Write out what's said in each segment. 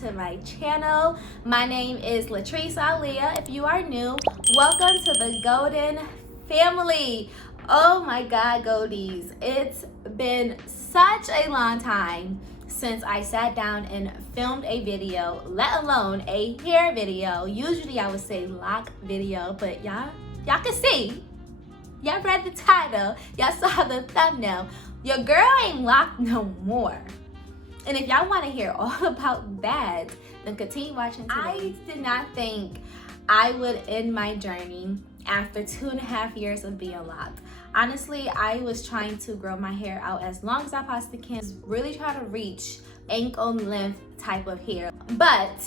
to my channel. My name is Latrice Alia. If you are new, welcome to the Golden family. Oh my God, goldies. It's been such a long time since I sat down and filmed a video, let alone a hair video. Usually I would say lock video, but y'all can see. Y'all read the title, y'all saw the thumbnail. Your girl ain't locked no more. And if y'all want to hear all about that, then continue watching today. I did not think I would end my journey after 2.5 years of being locked. Honestly, I was trying to grow my hair out as long as I possibly can, really try to reach ankle length type of hair. But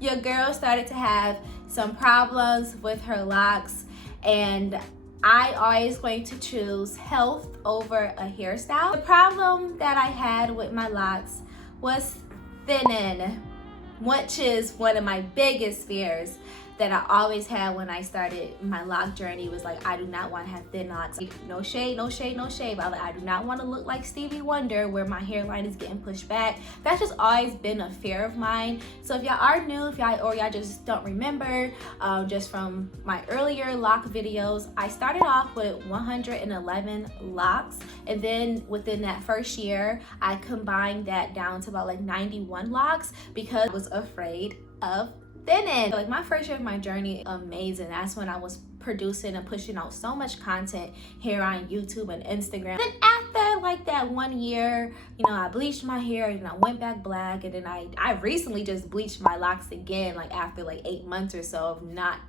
your girl started to have some problems with her locks, and I always going to choose health over a hairstyle. The problem that I had with my locks was thinning, which is one of my biggest fears that I always had when I started my lock journey. Was like, I do not want to have thin locks. No shade, no shade, no shade. But I do not want to look like Stevie Wonder where my hairline is getting pushed back. That's just always been a fear of mine. So if y'all are new, if y'all just don't remember, just from my earlier lock videos, I started off with 111 locks, and then within that first year, I combined that down to about like 91 locks because I was afraid of thinning. Like my first year of my journey, amazing. That's when I was producing and pushing out so much content here on YouTube and Instagram. Then after like that 1 year, I bleached my hair and I went back black, and then I recently just bleached my locks again, like after like 8 months or so of not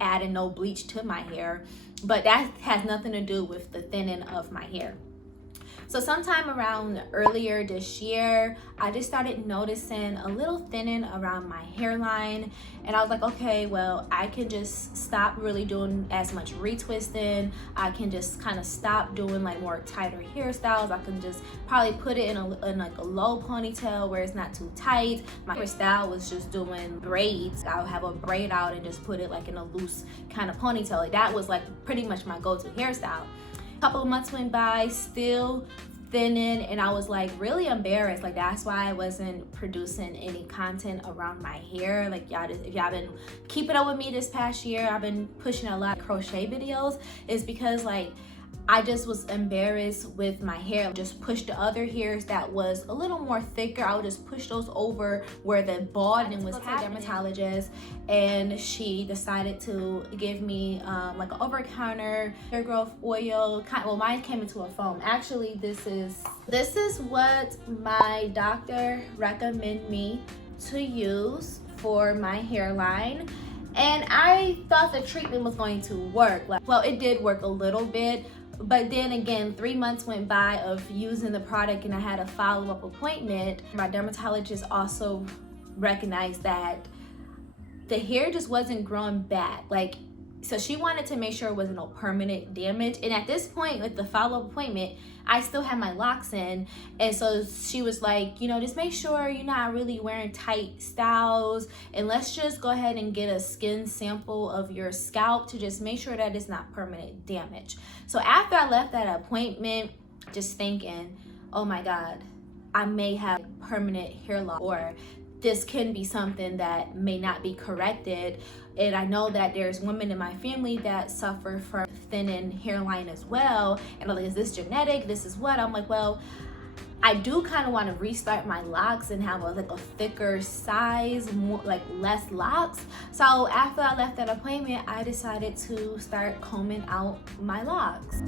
adding no bleach to my hair. But that has nothing to do with the thinning of my hair. So sometime around earlier this year, I just started noticing a little thinning around my hairline. And I was like, okay, well, I can just stop really doing as much retwisting. I can just kind of stop doing like more tighter hairstyles. I can just probably put it in like a low ponytail where it's not too tight. My hairstyle was just doing braids. I would have a braid out and just put it like in a loose kind of ponytail. Like that was like pretty much my go-to hairstyle. Couple of months went by, still thinning, and I was like really embarrassed. Like that's why I wasn't producing any content around my hair. Like if y'all been keeping up with me this past year, I've been pushing a lot of crochet videos. Is because like I just was embarrassed with my hair. Just push the other hairs that was a little more thicker. I would just push those over where the balding was happening. Dermatologist, and she decided to give me like an over-the-counter hair growth oil. Well, mine came into a foam. Actually, this is what my doctor recommended me to use for my hairline. And I thought the treatment was going to work. Well, it did work a little bit. But then again, 3 months went by of using the product, and I had a follow-up appointment. My dermatologist also recognized that the hair just wasn't growing back. So she wanted to make sure it wasn't no permanent damage. And at this point, with the follow-up appointment, I still had my locks in. And so she was like, just make sure you're not really wearing tight styles, and let's just go ahead and get a skin sample of your scalp to just make sure that it's not permanent damage. So after I left that appointment, just thinking, oh my God, I may have permanent hair loss, or this can be something that may not be corrected. And I know that there's women in my family that suffer from thinning hairline as well. And I'm like, is this genetic? This is what? I'm like, well, I do kind of want to restart my locks and have a thicker size, more like less locks. So after I left that appointment, I decided to start combing out my locks.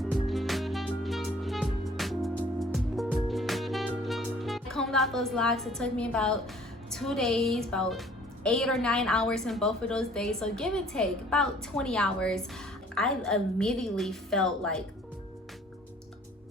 I combed out those locks. It took me about 2 days, about 8 or 9 hours in both of those days. So give and take about 20 hours. I immediately felt like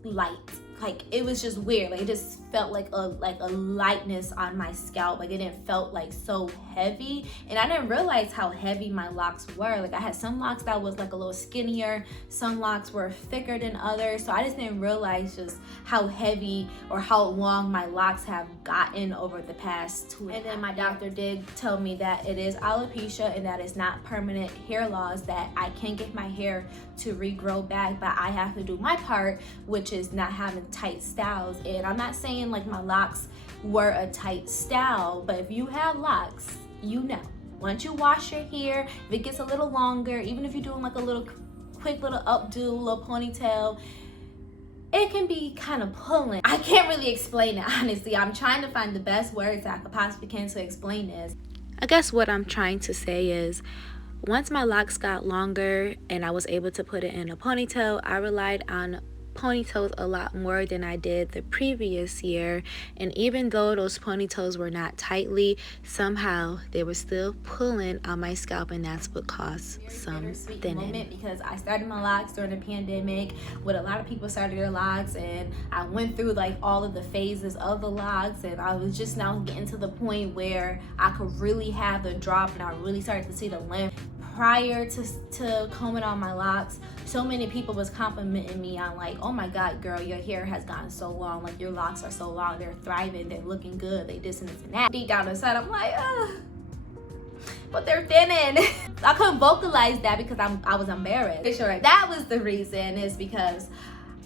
light. Like it was just weird. Like it just felt like a lightness on my scalp. Like it didn't felt like so heavy, and I didn't realize how heavy my locks were. Like I had some locks that was like a little skinnier, some locks were thicker than others, so I just didn't realize just how heavy or how long my locks have gotten over the past 2 years. And then my doctor did tell me that it is alopecia and that it's not permanent hair loss, that I can get my hair to regrow back, but I have to do my part, which is not having tight styles. And I'm not saying like my locks were a tight style. But if you have locks, you know, once you wash your hair, if it gets a little longer, even if you're doing like a little quick little updo, little ponytail, it can be kind of pulling. I can't really explain it, honestly. I'm trying to find the best words that I could possibly can to explain this. I guess what I'm trying to say is, once my locks got longer and I was able to put it in a ponytail, I relied on ponytails a lot more than I did the previous year. And even though those ponytails were not tightly, somehow they were still pulling on my scalp, and that's what caused some thinning. Because I started my locks during the pandemic, with a lot of people started their locks, and I went through like all of the phases of the locks, and I was just now getting to the point where I could really have the drop, and I really started to see the length. Prior to combing on my locks, so many people was complimenting me on like, oh my god girl, your hair has gotten so long, like your locks are so long, they're thriving, they're looking good, they this and this and that. Deep down inside I'm like, but they're thinning. I couldn't vocalize that because I was embarrassed. Sure, that was the reason, is because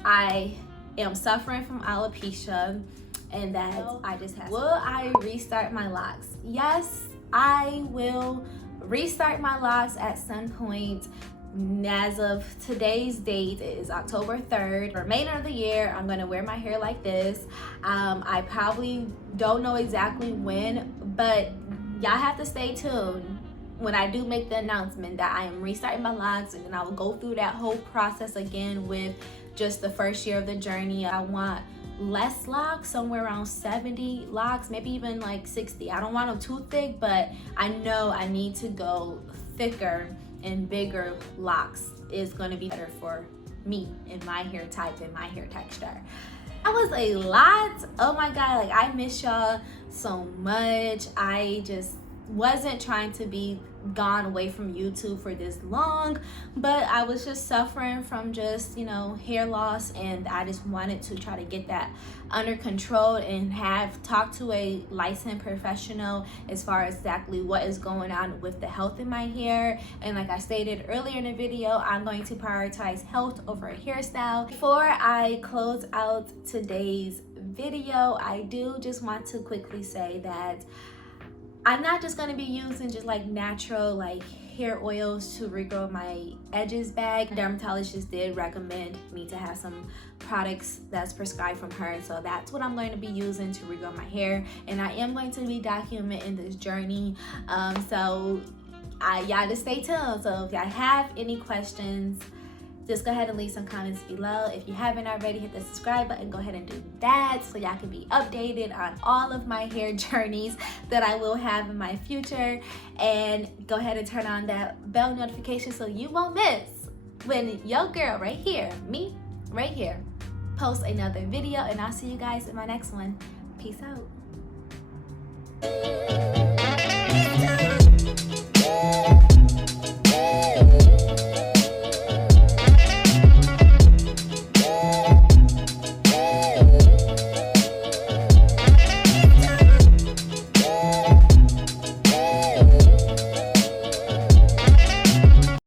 I am suffering from alopecia, and that I just have. Will I restart my locks? Yes, I will restart my locks at some point. As of today's date, it is October 3rd. The remainder of the year, I'm gonna wear my hair like this. I probably don't know exactly when, but y'all have to stay tuned when I do make the announcement that I am restarting my locks, and then I will go through that whole process again with just the first year of the journey. I want less locks, somewhere around 70 locks, maybe even like 60. I don't want them too thick, but I know I need to go thicker, and bigger locks is going to be better for me and my hair type and my hair texture. That was a lot. Oh my god, like I miss y'all so much. I just wasn't trying to be gone away from YouTube for this long, but I was just suffering from just, you know, hair loss, and I just wanted to try to get that under control and have talked to a licensed professional as far as exactly what is going on with the health in my hair. And like I stated earlier in the video, I'm going to prioritize health over a hairstyle. Before I close out today's video, I do just want to quickly say that I'm not just going to be using just like natural like hair oils to regrow my edges back. The dermatologist did recommend me to have some products that's prescribed from her, so that's what I'm going to be using to regrow my hair, and I am going to be documenting this journey. So y'all just stay tuned. So if y'all have any questions, just go ahead and leave some comments below. If you haven't already, hit the subscribe button. Go ahead and do that so y'all can be updated on all of my hair journeys that I will have in my future. And go ahead and turn on that bell notification so you won't miss when your girl right here, me right here, post another video. And I'll see you guys in my next one. Peace out.